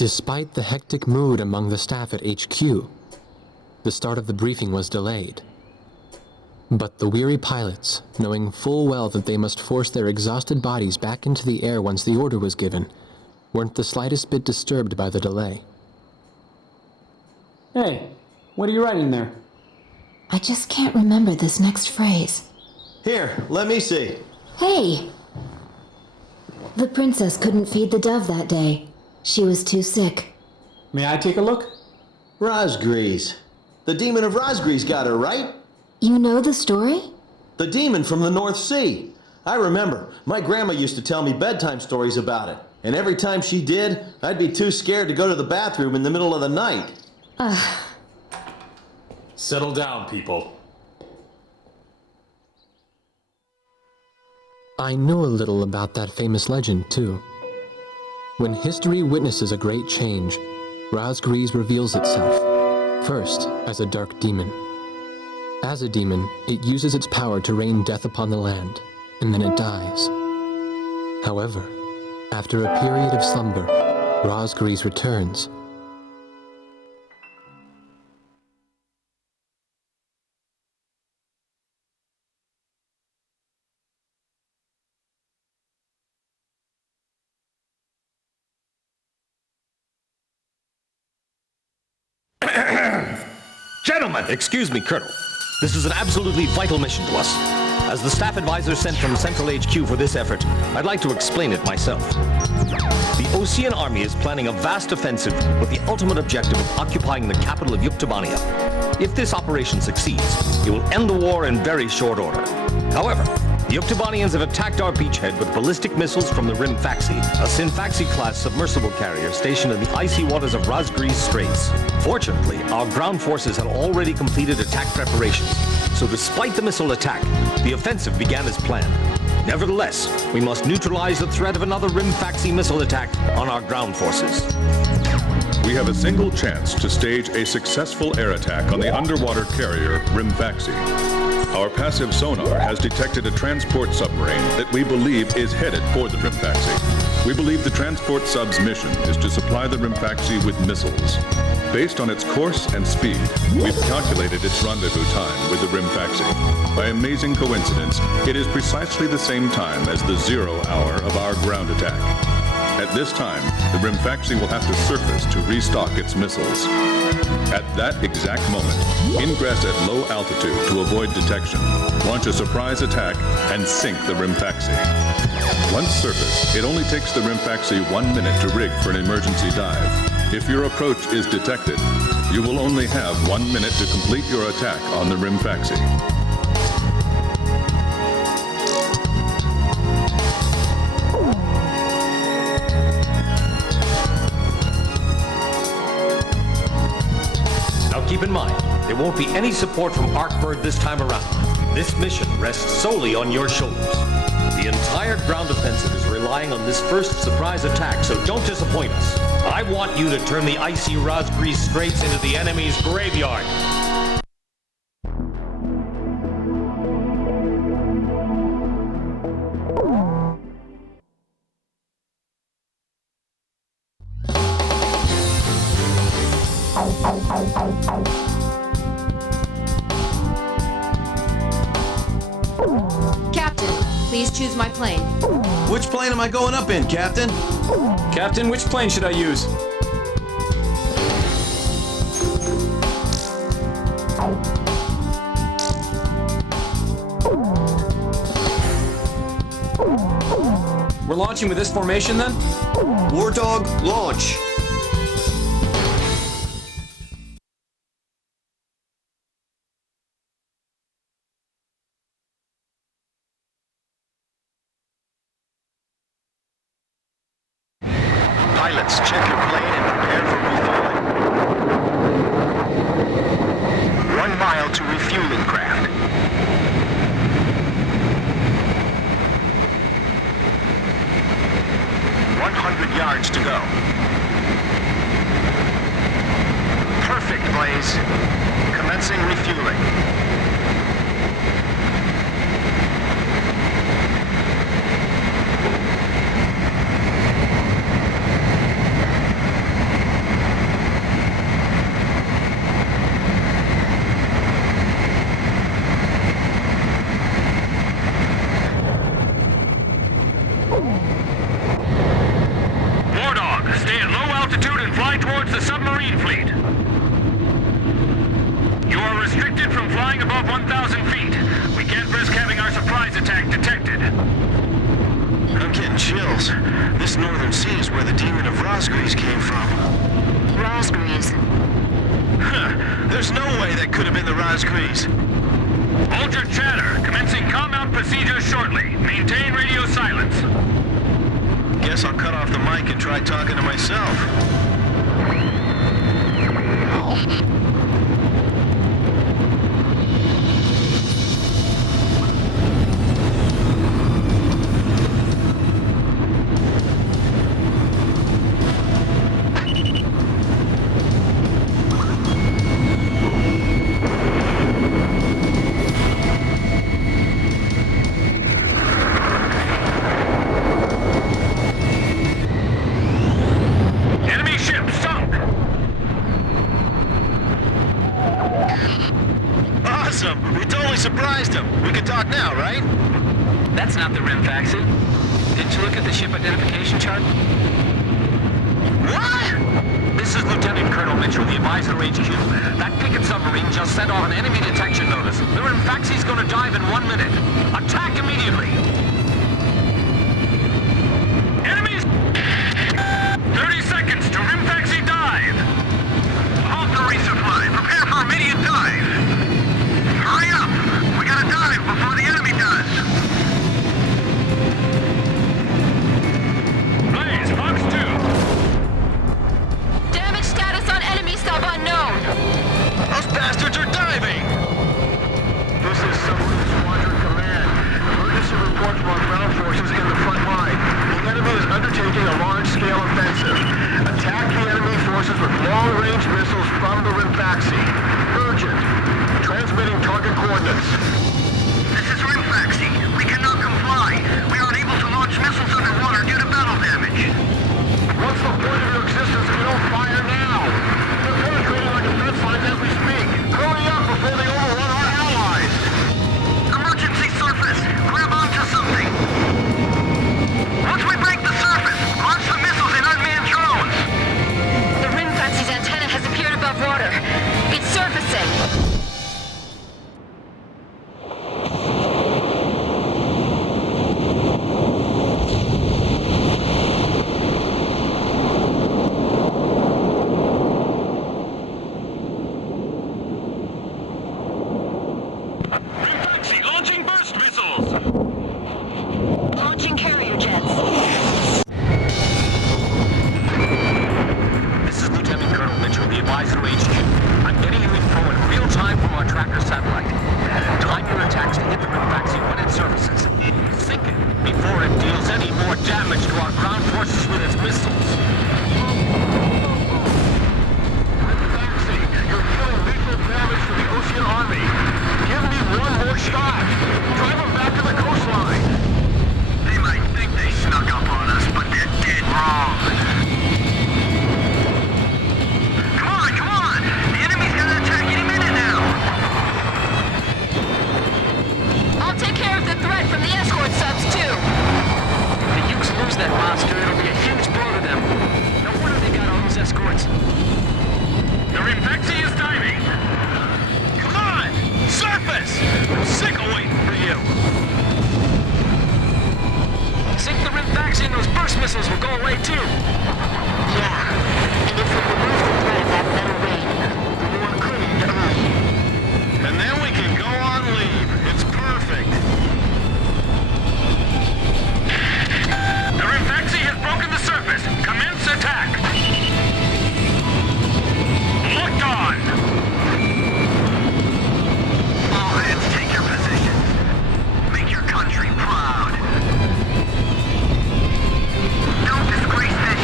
Despite the hectic mood among the staff at HQ, the start of the briefing was delayed. But the weary pilots, knowing full well that they must force their exhausted bodies back into the air once the order was given, weren't the slightest bit disturbed by the delay. Hey, what are you writing there? I just can't remember this next phrase. Here, let me see. Hey! The princess couldn't feed the dove that day. She was too sick. May I take a look? Razgriz. The demon of Razgriz got her, right? You know the story? The demon from the North Sea. I remember. My grandma used to tell me bedtime stories about it. And every time she did, I'd be too scared to go to the bathroom in the middle of the night. Settle down, people. I know a little about that famous legend, too. When history witnesses a great change, Razgriz reveals itself, first as a dark demon. As a demon, it uses its power to rain death upon the land, and then it dies. However, after a period of slumber, Razgriz returns. Gentlemen! Excuse me, Colonel. This is an absolutely vital mission to us. As the staff advisor sent from Central HQ for this effort, I'd like to explain it myself. The Osean Army is planning a vast offensive with the ultimate objective of occupying the capital of Yuktobania. If this operation succeeds, it will end the war in very short order. However, the Yuktobanians have attacked our beachhead with ballistic missiles from the Rimfaxi, a Sinfaxi-class submersible carrier stationed in the icy waters of Razgriz Straits. Fortunately, our ground forces had already completed attack preparations, so despite the missile attack, the offensive began as planned. Nevertheless, we must neutralize the threat of another Rimfaxi missile attack on our ground forces. We have a single chance to stage a successful air attack on the underwater carrier Rimfaxi. Our passive sonar has detected a transport submarine that we believe is headed for the Rimfaxi. We believe the transport sub's mission is to supply the Rimfaxi with missiles. Based on its course and speed, we've calculated its rendezvous time with the Rimfaxi. By amazing coincidence, it is precisely the same time as the 0 hour of our ground attack. At this time, the Rimfaxi will have to surface to restock its missiles. At that exact moment, ingress at low altitude to avoid detection, launch a surprise attack, and sink the Rimfaxi. Once surfaced, it only takes the Rimfaxi 1 minute to rig for an emergency dive. If your approach is detected, you will only have 1 minute to complete your attack on the Rimfaxi. Keep in mind, there won't be any support from Arkbird this time around. This mission rests solely on your shoulders. The entire ground offensive is relying on this first surprise attack, so don't disappoint us. I want you to turn the icy Razgriz Straits into the enemy's graveyard. Captain, please choose my plane. Which plane am I going up in, Captain? Captain, which plane should I use? We're launching with this formation then? Warthog, launch! Pilots, check your plane and prepare for refueling. 1 mile to refueling craft. 100 yards to go. Perfect, Blaze. Commencing refueling. altitude and fly towards the submarine fleet. You are restricted from flying above 1,000 feet. We can't risk having our surprise attack detected. I'm getting chills. This northern sea is where the demon of Razgriz came from. Razgriz. There's no way that could have been the Razgriz. Hold your chatter. Commencing combat procedures shortly. Maintain radio silence. Guess I'll cut off the mic and try talking to myself. Enemy ship sunk! Awesome! We totally surprised him. We can talk now, right? That's not the Rimfaxi. Didn't you look at the ship identification chart? What? This is Lieutenant Colonel Mitchell, the advisor HQ. That picket submarine just sent off an enemy detection notice. The Rimfaxi's gonna dive in 1 minute. Attack immediately! Enemies! 30 seconds to Rimfaxi dive! Halt the resupply. Prepare for immediate dive! Hurry up! We gotta dive before the enemy does! Blaze, Fox 2! Damage status on enemy sub unknown. Those bastards are diving! This is Submarine Squadron Command. Emergency report from our ground forces in the front line. The enemy is undertaking a large-scale offensive. Attack the enemy forces with long-range missiles from the Rimfaxi. Urgent. Transmitting target coordinates. This is Rimfaxi. We cannot comply. We are unable to launch missiles underwater due to battle damage. What's the point of your existence if you don't fire now? They're penetrating our defense lines as we speak. Hurry up before they overrun our allies! Emergency surface! Grab onto something! Once we break the surface, launch the missiles in unmanned drones! The Rimfaxi's antenna has appeared above water. It's surfacing. Rimfaxi launching burst missiles! Launching carrier jets. This is Lieutenant Colonel Mitchell, the advisor HQ. I'm getting you info in real time from our tracker satellite. Time your attacks to hit the Rimfaxi when it surfaces. Sink it before it deals any more damage to our ground forces with its missiles. Rimfaxi, you're dealing lethal damage to the Ocean Army. Give me one more shot. Drive them back to the coastline. They might think they snuck up on us, but they're dead wrong. Come on, come on! The enemy's gonna attack any minute now. I'll take care of the threat from the escort subs too. If the Ukes lose that monster, it'll be a huge blow to them. No wonder they got all those escorts. The Rimfaxi is diving. Come on! Surface! I'm sick of waiting for you. Sink the Rimfaxi and those burst missiles will go away too. Yeah. And if we remove the threat of that metal rain, the war could end early. And then we can go on leave. It's perfect. The Rimfaxi has broken the surface. Commence attack. Locked on. All hands take your positions. Make your country proud. Don't disgrace this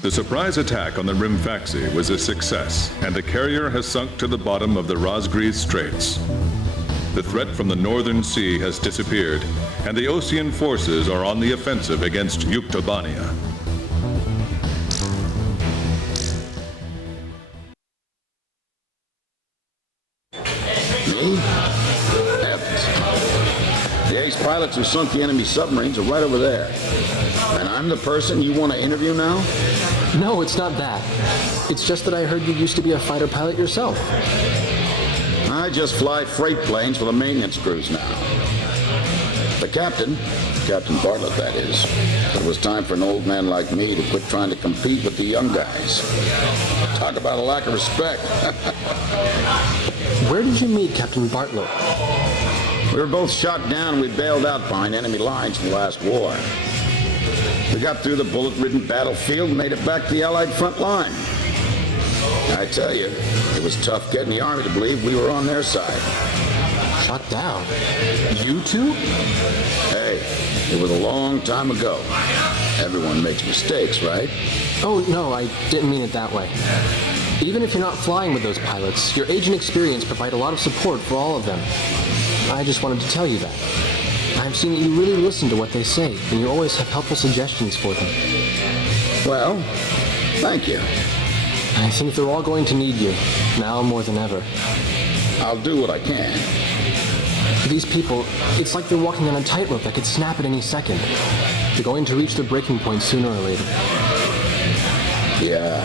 The surprise attack on the Rimfaxi was a success, and the carrier has sunk to the bottom of the Razgriz Straits. The threat from the northern sea has disappeared, and the Osean forces are on the offensive against Yuktobania. Me? Heavens. The ace pilots who sunk the enemy submarines are right over there. And I'm the person you want to interview now? No, it's not that. It's just that I heard you used to be a fighter pilot yourself. I just fly freight planes for the maintenance crews now. The captain, Captain Bartlett that is, said it was time for an old man like me to quit trying to compete with the young guys. Talk about a lack of respect. Where did you meet Captain Bartlett? We were both shot down and we bailed out behind enemy lines in the last war. We got through the bullet-ridden battlefield and made it back to the Allied front line. I tell you, it was tough getting the Army to believe we were on their side. Shot down? You two? Hey, it was a long time ago. Everyone makes mistakes, right? Oh, no, I didn't mean it that way. Even if you're not flying with those pilots, your age and experience provide a lot of support for all of them. I just wanted to tell you that. I've seen that you really listen to what they say, and you always have helpful suggestions for them. Well, thank you. I think they're all going to need you, now more than ever. I'll do what I can. These people, it's like they're walking on a tightrope that could snap at any second. They're going to reach their breaking point sooner or later. Yeah.